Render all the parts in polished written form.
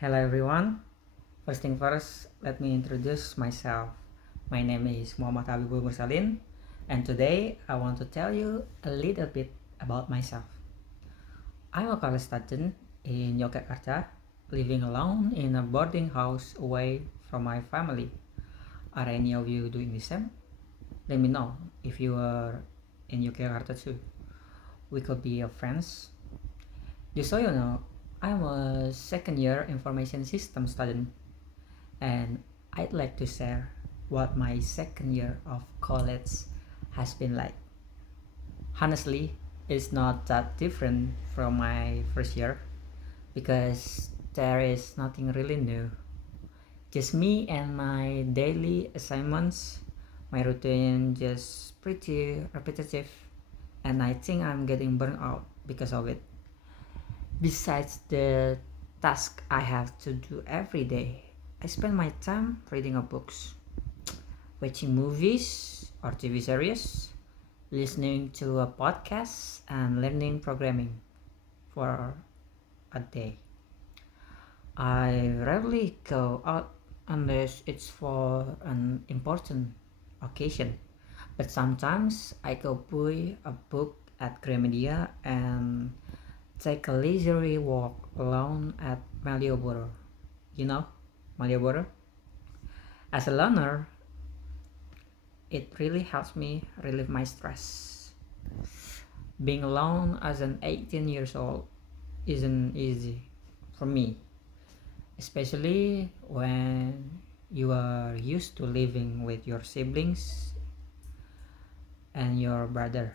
Hello everyone. First thing first, let me introduce myself. My name is Muhammad Habibul Mursalin, and today I want to tell you a little bit about myself. I'm a college student in Yogyakarta, living alone in a boarding house away from my family. Are any of you doing the same? Let me know if you are in Yogyakarta too. We could be friends. Just so you know, I'm a second year information system student and I'd like to share what my second year of college has been like. Honestly, it's not that different from my first year because there is nothing really new. Just me and my daily assignments. My routine just pretty repetitive and I think I'm getting burnt out because of it. Besides the task I have to do every day, I spend my time reading a books, watching movies or TV series, listening to a podcast, and learning programming for a day. I rarely go out unless it's for an important occasion, but sometimes I go buy a book at Gramedia and take a leisurely walk alone at Malioboro. You know, Malioboro? As a learner, it really helps me relieve my stress. Being alone as an 18 years old isn't easy for me, especially when you are used to living with your siblings and your brother.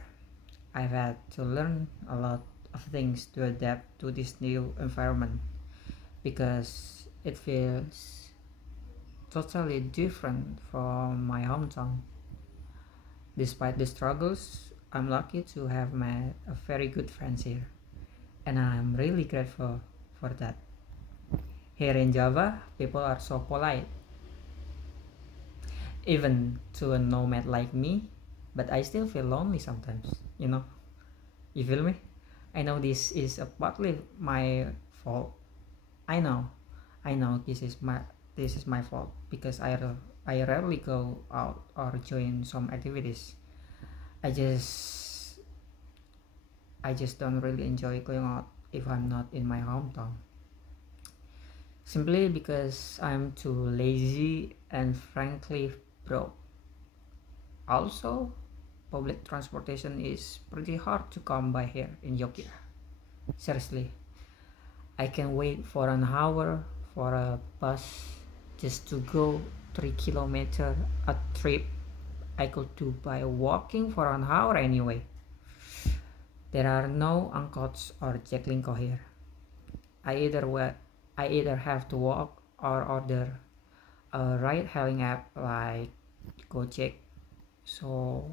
I've had to learn a lot of things to adapt to this new environment because it feels totally different from my hometown. Despite the struggles, I'm lucky to have met a very good friends here, and I'm really grateful for that. Here in Java, people are so polite, even to a nomad like me, but I still feel lonely sometimes, you know? You feel me? I know this is partly my fault. I know, I know this is my fault because I rarely go out or join some activities. I just I just don't really enjoy going out if I'm not in my hometown. Simply because I'm too lazy and frankly broke. Also, public transportation is pretty hard to come by here in Yogyakarta. Seriously, I can wait for an hour for a bus just to go 3 kilometer a trip I could do by walking for an hour anyway. There are no angkots or Jacklinko here. I either wa- I either have to walk or order a ride-hailing app like Gojek. So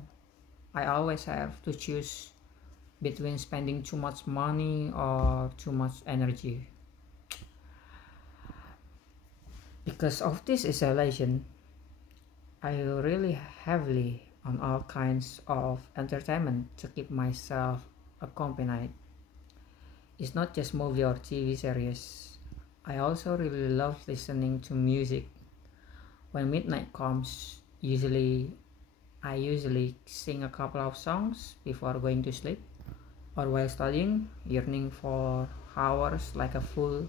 I always have to choose between spending too much money or too much energy. Because of this isolation, I rely heavily on all kinds of entertainment to keep myself accompanied. It's not just movie or TV series. I also really love listening to music. When midnight comes, I usually sing a couple of songs before going to sleep or while studying, yearning for hours like a fool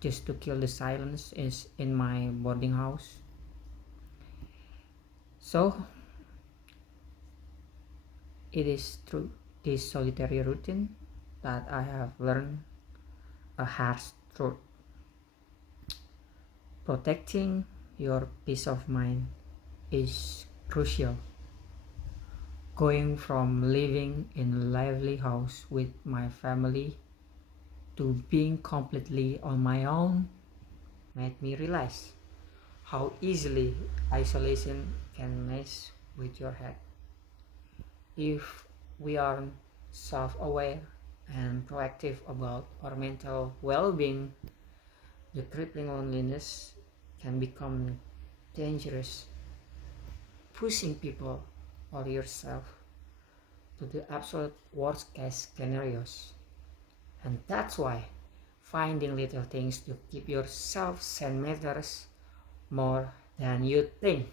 just to kill the silence is in my boarding house. So it is through this solitary routine that I have learned a harsh truth. Protecting your peace of mind is crucial. Going from living in a lively house with my family to being completely on my own made me realize how easily isolation can mess with your head. If we aren't self aware and proactive about our mental well being, the crippling loneliness can become dangerous, pushing people or yourself to the absolute worst case scenarios. And that's why finding little things to keep yourself sane matters more than you think.